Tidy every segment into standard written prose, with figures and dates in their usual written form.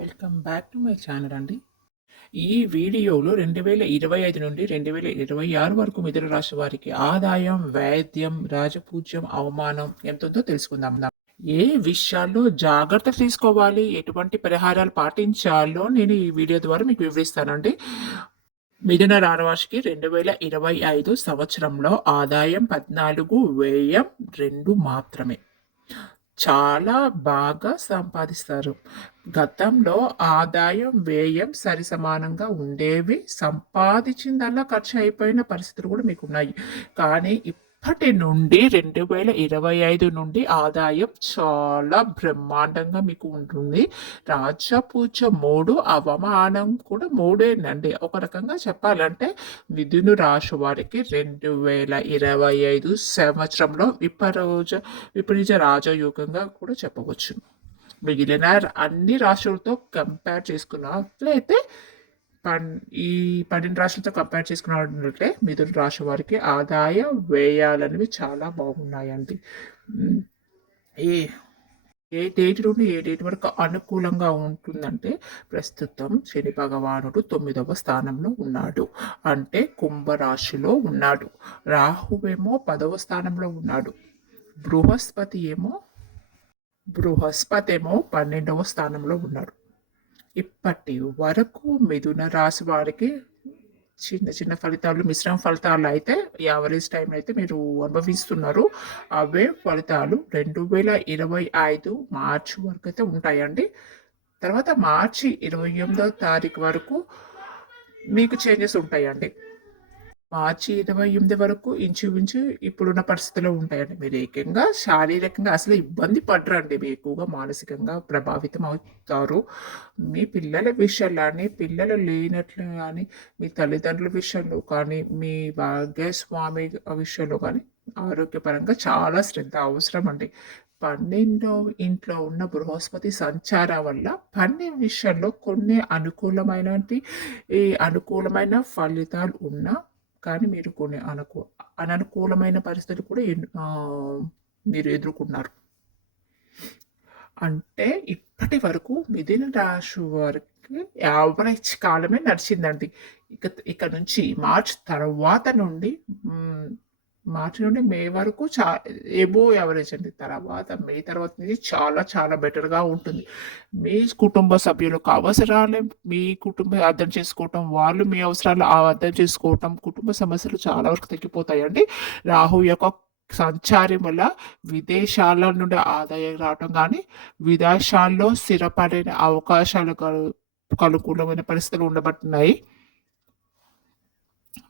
Welcome back to my channel అండి. ఈ వీడియోలో 2025 నుండి 2026 వరకు మిథున రాశి వారికి ఆదాయం, వ్యయం, రాజపూజ్యం, అవమానం ఎంతుందో తెలుసుకుందాం. ఏ విషయాల్లో జాగ్రత్త తీసుకోవాలి, ఎటువంటి పరిహారాలు పాటించాలో నేను ఈ వీడియో ద్వారా మీకు వివరిస్తానండి. మిథున రాశికి 2025 సంవత్సరంలో ఆదాయం 14, వ్యయం 2 మాత్రమే. చాలా బాగా సంపాదిస్తారు. గతంలో ఆదాయం, వ్యయం సరిసమానంగా ఉండేవి. సంపాదించిందల్లా ఖర్చు అయిపోయిన పరిస్థితులు కూడా మీకున్నాయి. కానీ ఇప్పటి నుండి 2025 నుండి ఆదాయం చాలా బ్రహ్మాండంగా మీకు ఉంటుంది. రాజపూజ 3, అవమానం కూడా 3 ఒక రకంగా చెప్పాలంటే మిథున రాశి వారికి 2025 సంవత్సరంలో విపరీత రాజయోగంగా కూడా చెప్పవచ్చు. మిగిలిన అన్ని రాశులతో కంపేర్ చేసుకున్నట్లయితే ఈ 12 రాశులతో కంపేర్ చేసుకున్నట్లయితే మిథున రాశి వారికి ఆదాయ వ్యయాలనేవి చాలా బాగున్నాయండి. ఏ ఏ డేట్ నుండి ఏ డేట్ వరకు అనుకూలంగా ఉంటుందంటే ప్రస్తుతం శని భగవానుడు 9వ స్థానంలో ఉన్నాడు. అంటే కుంభరాశిలో ఉన్నాడు. రాహువేమో 10వ స్థానంలో ఉన్నాడు. బృహస్పతి ఏమో 12వ స్థానంలో ఉన్నాడు. ఇప్పటి వరకు మిథున రాశి వారికి చిన్న చిన్న ఫలితాలు, మిశ్రమ ఫలితాలు అయితే యావరేజ్ టైం అయితే మీరు అనుభవిస్తున్నారు. అవే ఫలితాలు 2025 మార్చి వరకు అయితే ఉంటాయండి. తర్వాత మార్చి 28వ తారీఖు వరకు మీకు చేంజెస్ ఉంటాయండి. మార్చి 28 వరకు ఇంచుమించు ఇప్పుడున్న పరిస్థితుల్లో ఉంటాయండి. మీరు ఏకంగా శారీరకంగా అసలు ఇబ్బంది పడరండి. మీరు ఎక్కువగా మానసికంగా ప్రభావితం అవుతారు. మీ పిల్లల విషయాల్లో కానీ, పిల్లలు లేనట్లు కానీ, మీ తల్లిదండ్రుల విషయంలో కానీ, మీ భాగ్యస్వామి విషయంలో కానీ ఆరోగ్యపరంగా చాలా శ్రద్ధ అవసరం అండి. 12వ ఇంట్లో ఉన్న బృహస్పతి సంచారం వల్ల పని విషయంలో కొన్ని అనుకూలమైన ఫలితాలు ఉన్నా కానీ మీరు కొన్ని అననుకూలమైన పరిస్థితులు కూడా మీరు ఎదుర్కొన్నారు. అంటే ఇప్పటి వరకు మిథున రాశి వారికి యావరేజ్ కాలమే నడిచిందండి. ఇక నుంచి మార్చి నుండి మే వరకు ఎబో యావరేజ్ అండి. మే తర్వాత నుంచి చాలా చాలా బెటర్గా ఉంటుంది. మీ కుటుంబ సభ్యులకు అవసరాలు మీ కుటుంబం అర్థం చేసుకోవటం, వాళ్ళు మీ అవసరాలు అర్థం చేసుకోవటం, కుటుంబ సమస్యలు చాలా వరకు తగ్గిపోతాయండి. రాహు యొక్క సంచారం వల్ల విదేశాల నుండి ఆదాయం రావటం కానీ, విదేశాల్లో స్థిరపడిన అవకాశాలు అనుకూలమైన పరిస్థితులు ఉండబట్టున్నాయి.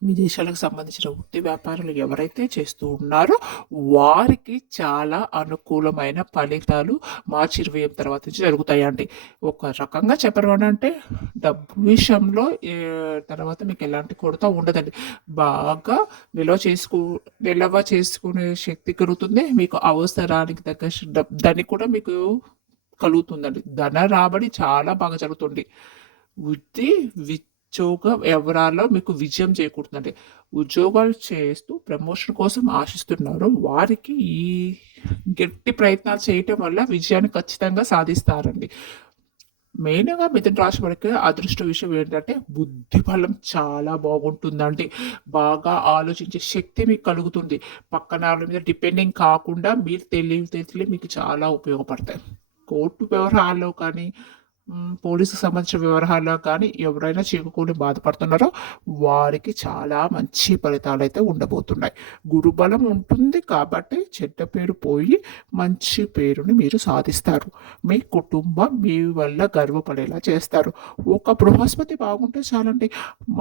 విదేశాలకు సంబంధించిన వృత్తి వ్యాపారాలు ఎవరైతే చేస్తూ ఉన్నారో వారికి చాలా అనుకూలమైన ఫలితాలు మార్చి 28 తర్వాత నుంచి జరుగుతాయండి. ఒక రకంగా చెప్పాలంటే డబ్బు విషయంలో తర్వాత మీకు ఎలాంటి కొరత ఉండదండి. బాగా నిల్వ చేసుకునే శక్తి కలుగుతుంది. మీకు అవసరానికి తగ్గ దాన్ని కూడా మీకు కలుగుతుందండి. ధన రాబడి చాలా బాగా జరుగుతుంది. వృత్తి ఉద్యోగ వ్యవహారాల్లో మీకు విజయం చేకూరుతుందండి. ఉద్యోగాలు చేస్తూ ప్రమోషన్ కోసం ఆశిస్తున్నారు వారికి ఈ గట్టి ప్రయత్నాలు చేయటం వల్ల విజయాన్ని ఖచ్చితంగా సాధిస్తారండి. మెయిన్గా మిథున రాశి వారికి అదృష్ట విషయం ఏంటంటే బుద్ధి బలం చాలా బాగుంటుందండి. బాగా ఆలోచించే శక్తి మీకు కలుగుతుంది. పక్కన వాళ్ళ మీద డిపెండింగ్ కాకుండా మీరు తెలివితేటలే మీకు చాలా ఉపయోగపడతాయి. కోర్టు వ్యవహారాల్లో కానీ, పోలీసుకు సంబంధించిన వ్యవహారాల్లో కానీ ఎవరైనా చిక్కుకొని బాధపడుతున్నారో వారికి చాలా మంచి ఫలితాలు అయితే ఉండబోతున్నాయి. గురుబలం ఉంటుంది కాబట్టి చెడ్డ పేరు పోయి మంచి పేరుని మీరు సాధిస్తారు. మీ కుటుంబం మీ వల్ల గర్వపడేలా చేస్తారు. ఒక బృహస్పతి బాగుంటే చాలండి.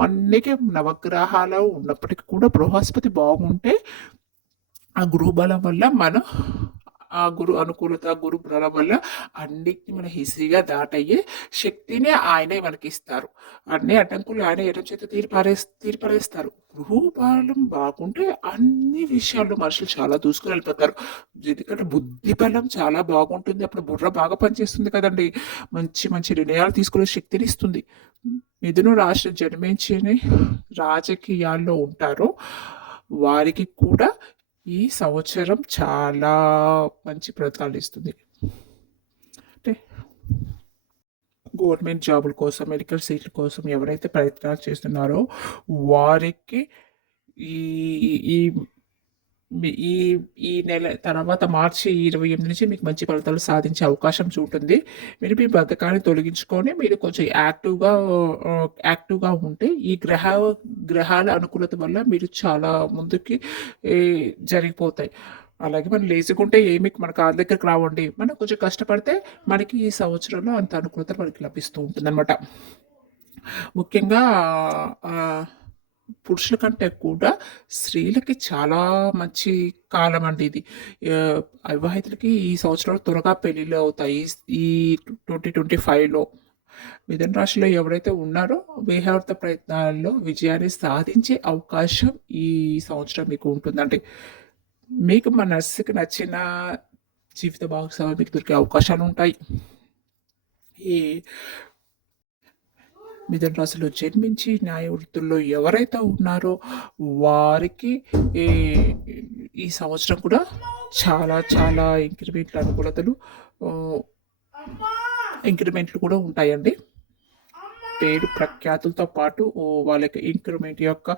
మనకి నవగ్రహాలు ఉన్నప్పటికీ కూడా బృహస్పతి బాగుంటే ఆ గురుబలం వల్ల ఆ గురు అనుకూలత, గురు బలం వల్ల అన్నిటిని మన ఈజీగా దాటయ్యే శక్తిని ఆయనే మనకి ఇస్తారు. అన్ని అడ్డంకులు ఆయన ఎడం చేత తీర్పరేస్తారు. గృహబలం బాగుంటే అన్ని విషయాల్లో మనుషులు చాలా దూసుకుని వెళ్ళిపోతారు. ఎందుకంటే బుద్ధి బలం చాలా బాగుంటుంది. అప్పుడు బుర్ర బాగా పనిచేస్తుంది కదండి. మంచి మంచి నిర్ణయాలు తీసుకునే శక్తిని ఇస్తుంది. మిథున రాశి జన్మించి రాజకీయాల్లో ఉంటారో వారికి కూడా ఈ సంవత్సరం చాలా మంచి ఫలితాలు ఇస్తుంది. అంటే గవర్నమెంట్ జాబుల కోసం, మెడికల్ సీట్ల కోసం ఎవరైతే ప్రయత్నాలు చేస్తున్నారో వారికి ఈ ఈ ఈ ఈ నెల తర్వాత మార్చి 28 నుంచి మీకు మంచి ఫలితాలు సాధించే అవకాశం ఉంటుంది. మీరు మీ బద్ధకాన్ని తొలగించుకొని మీరు కొంచెం యాక్టివ్‌గా ఉంటే ఈ గ్రహాల అనుకూలత వల్ల మీరు చాలా ముందుకి ఈ జరిగిపోతాయి. అలాగే మనం లేజీగా ఉంటే ఏమి మన కాళ్ళ దగ్గరికి రావండి. మనం కొంచెం కష్టపడితే మనకి ఈ సంవత్సరంలో అంత అనుకూలత మనకి లభిస్తూ ఉంటుందనమాట. ముఖ్యంగా ఆహ్, పురుషుల కంటే కూడా స్త్రీలకి చాలా మంచి కాలం అండి ఇది. ఆహ్, అవివాహితులకి ఈ సంవత్సరంలో త్వరగా పెళ్ళిళ్ళు అవుతాయి. ఈ 2025లో. మిథున రాశిలో ఎవరైతే ఉన్నారో వివాహేతర ప్రయత్నాల్లో విజయాన్ని సాధించే అవకాశం ఈ సంవత్సరం మీకు ఉంటుందండి. మీకు మనస్సుకి నచ్చిన జీవిత భాగస్వామి మీకు దొరికే అవకాశాలుంటాయి. ఈ మిథున రాశిలో జన్మించి న్యాయ వృత్తుల్లో ఎవరైతే ఉన్నారో వారికి ఈ ఈ సంవత్సరం కూడా చాలా చాలా అనుకూలతలు ఆహ్, ఇంక్రిమెంట్లు కూడా ఉంటాయండి. పేరు ప్రఖ్యాతులతో పాటు వాళ్ళకి ఇంక్రిమెంట్ యొక్క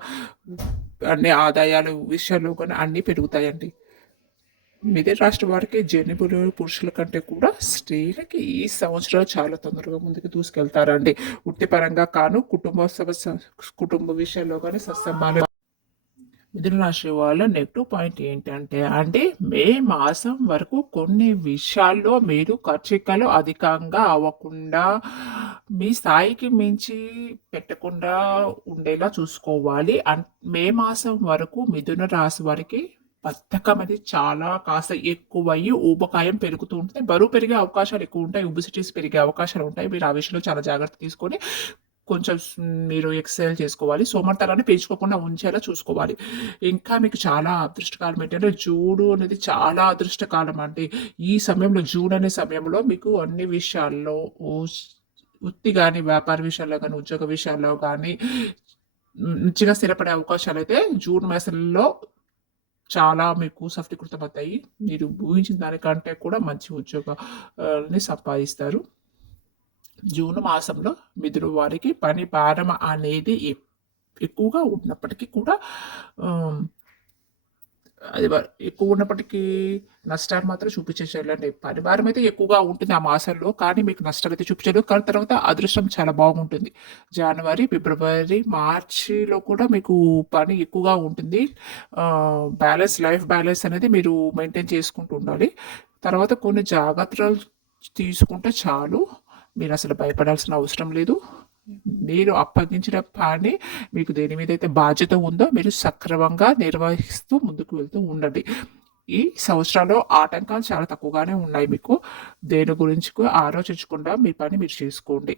అన్ని ఆదాయాలు విషయాల్లో కూడా అన్నీ పెరుగుతాయండి. మిథున రాశి వారికి జనిబులు పురుషుల కంటే కూడా స్త్రీలకి ఈ సంవత్సరాలు చాలా తొందరగా ముందుకు దూసుకెళ్తారండి. వృత్తిపరంగా కుటుంబ విషయాల్లో కానీ సత్సంబాలు. మిథున రాశి వాళ్ళ నెగెటివ్ పాయింట్ ఏంటంటే మే మాసం వరకు కొన్ని విషయాల్లో మీరు ఖర్చికలు అధికంగా అవ్వకుండా మీ స్థాయికి మించి పెట్టకుండా ఉండేలా చూసుకోవాలి. మే మాసం వరకు మిథున రాశి వారికి బద్ధకం అనేది చాలా కాస్త ఎక్కువయ్యి ఊబకాయం పెరుగుతూ ఉంటుంది. బరువు పెరిగే అవకాశాలు ఎక్కువ ఉంటాయి. ఒబెసిటీస్ పెరిగే అవకాశాలు ఉంటాయి. మీరు ఆ విషయంలో చాలా జాగ్రత్త తీసుకొని కొంచెం మీరు ఎక్సర్సైజ్ చేసుకోవాలి. సోమరితనాన్ని పెంచుకోకుండా ఉంచేలా చూసుకోవాలి. ఇంకా మీకు చాలా అదృష్టకాలం ఏంటంటే జూన్ అనేది చాలా అదృష్టకాలం అండి. ఈ సమయంలో జూన్ అనే సమయంలో మీకు అన్ని విషయాల్లో వృత్తి గాని, వ్యాపార విషయాల్లో గాని, ఉద్యోగ విషయాల్లో గాని మంచిగా స్థిరపడే అవకాశాలైతే జూన్ మాసంలో చాలా మీకు సఫలీకృతమవుతాయి. మీరు ఊహించిన దానికంటే కూడా మంచి ఉద్యోగాన్ని సంపాదిస్తారు. జూన్ మాసంలో మిథున వారికి పని భారం అనేది ఎక్కువగా ఉన్నప్పటికీ కూడా అది ఎక్కువ ఉన్నప్పటికీ నష్టాలు మాత్రం చూపించేసేయాలండి. పని భారం అయితే ఎక్కువగా ఉంటుంది ఆ మాసంలో. కానీ మీకు నష్టాలు అయితే చూపించలేదు. కానీ తర్వాత అదృష్టం చాలా బాగుంటుంది. జనవరి, ఫిబ్రవరి, మార్చిలో కూడా మీకు పని ఎక్కువగా ఉంటుంది. లైఫ్ బ్యాలెన్స్ అనేది మీరు మెయింటైన్ చేసుకుంటూ ఉండాలి. తర్వాత కొన్ని జాగ్రత్తలు తీసుకుంటే చాలు. మీరు అసలు భయపడాల్సిన అవసరం లేదు. మీరు అప్పగించిన పని మీకు దేని మీద అయితే బాధ్యత ఉందో మీరు సక్రమంగా నిర్వహిస్తూ ముందుకు వెళ్తూ ఉండండి. ఈ సంవత్సరాల్లో ఆటంకాలు చాలా తక్కువగానే ఉన్నాయి మీకు. దేని గురించి ఆలోచించకుండా మీ పని మీరు చేసుకోండి.